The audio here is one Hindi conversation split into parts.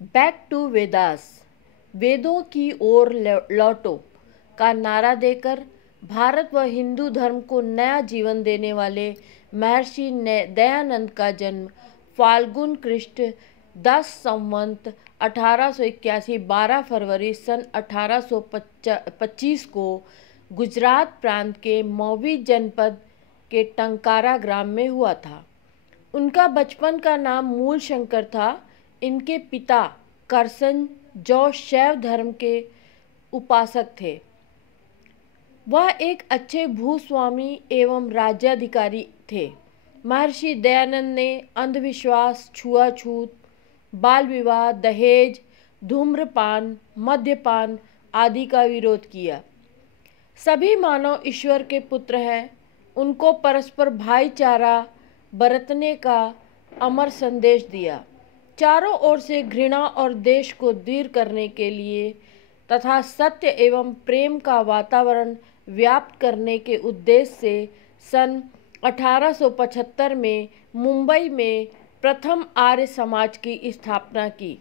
बैक टू वेदास, वेदों की ओर लौटो का नारा देकर भारत व हिंदू धर्म को नया जीवन देने वाले महर्षि दयानंद का जन्म फाल्गुन कृष्ण 10 संवत 1881 12 फरवरी सन 1825 को गुजरात प्रांत के मौवी जनपद के टंकारा ग्राम में हुआ था। उनका बचपन का नाम मूल शंकर था। इनके पिता करसन जो शैव धर्म के उपासक थे। वह एक अच्छे भूस्वामी एवं राज्याधिकारी थे। महर्षि दयानंद ने अंधविश्वास, छुआछूत, बाल विवाह, दहेज, धूम्रपान, मद्यपान आदि का विरोध किया। सभी मानव ईश्वर के पुत्र हैं। उनको परस्पर भाईचारा बरतने का अमर संदेश दिया। चारों ओर से घृणा और देश को दूर करने के लिए तथा सत्य एवं प्रेम का वातावरण व्याप्त करने के उद्देश्य से सन 1875 में मुंबई में प्रथम आर्य समाज की स्थापना की।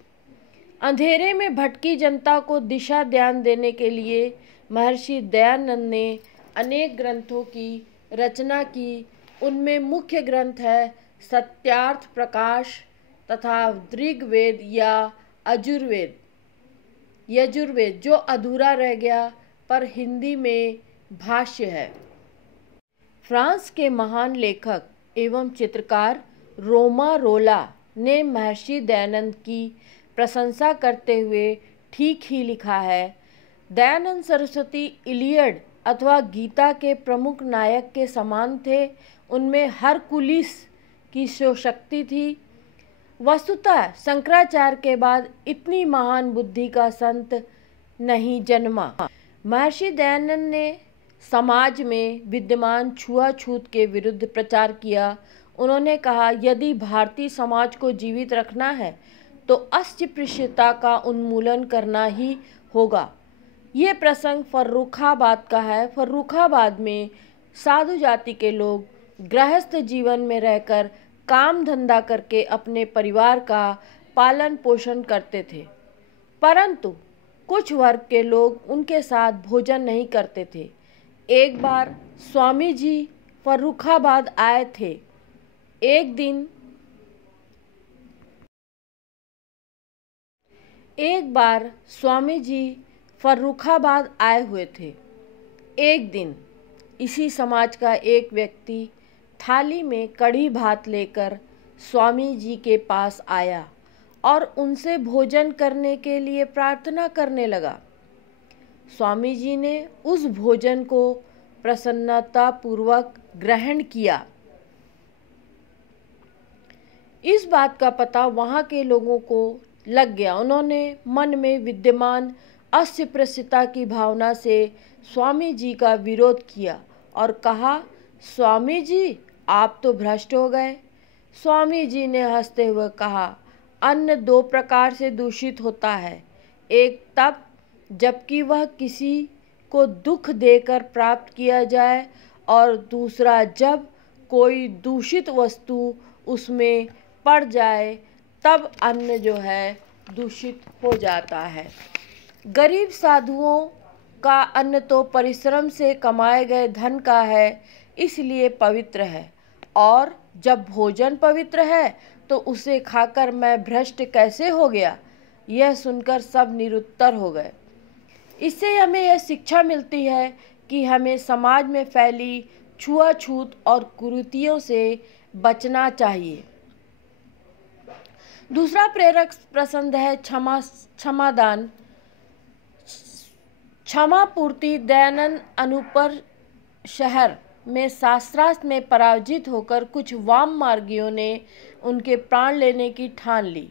अंधेरे में भटकी जनता को दिशा ध्यान देने के लिए महर्षि दयानंद ने अनेक ग्रंथों की रचना की। उनमें मुख्य ग्रंथ है सत्यार्थ प्रकाश तथा ऋग्वेद या यजुर्वेद जो अधूरा रह गया पर हिंदी में भाष्य है। फ्रांस के महान लेखक एवं चित्रकार रोमा रोला ने महर्षि दयानंद की प्रशंसा करते हुए ठीक ही लिखा है। दयानंद सरस्वती इलियड अथवा गीता के प्रमुख नायक के समान थे। उनमें हरकुलिस की शक्ति थी। वस्तुतः शंकराचार्य के बाद इतनी महान बुद्धि का संत नहीं जन्मा। महर्षि दयानंद ने समाज में विद्यमान छुआछूत के विरुद्ध प्रचार किया। उन्होंने कहा, यदि भारतीय समाज को जीवित रखना है तो अस्पृश्यता का उन्मूलन करना ही होगा। ये प्रसंग फर्रुखाबाद का है। फर्रुखाबाद में साधु जाति के लोग गृहस्थ जीवन में रहकर काम धंधा करके अपने परिवार का पालन पोषण करते थे, परंतु कुछ वर्ग के लोग उनके साथ भोजन नहीं करते थे। एक बार स्वामी जी फर्रुखाबाद आए थे। एक बार स्वामी जी फर्रुखाबाद आए हुए थे। एक दिन इसी समाज का एक व्यक्ति थाली में कढ़ी भात लेकर स्वामी जी के पास आया और उनसे भोजन करने के लिए प्रार्थना करने लगा। स्वामी जी ने उस भोजन को प्रसन्नतापूर्वक ग्रहण किया। इस बात का पता वहाँ के लोगों को लग गया। उन्होंने मन में विद्यमान अस्पृश्यता की भावना से स्वामी जी का विरोध किया और कहा, स्वामी जी आप तो भ्रष्ट हो गए। स्वामी जी ने हंसते हुए कहा, अन्न दो प्रकार से दूषित होता है। एक तब जबकि वह किसी को दुख देकर प्राप्त किया जाए और दूसरा जब कोई दूषित वस्तु उसमें पड़ जाए तब अन्न जो है दूषित हो जाता है। गरीब साधुओं का अन्न तो परिश्रम से कमाए गए धन का है, इसलिए पवित्र है, और जब भोजन पवित्र है तो उसे खाकर मैं भ्रष्ट कैसे हो गया। यह सुनकर सब निरुत्तर हो गए। इससे हमें यह शिक्षा मिलती है कि हमें समाज में फैली छुआछूत और कुरीतियों से बचना चाहिए। दूसरा प्रेरक प्रसंग है क्षमादान। क्षमा पूर्ति। दयानंद अनूपर शहर में शास्त्रार्थ में पराजित होकर कुछ वाम मार्गियों ने उनके प्राण लेने की ठान ली।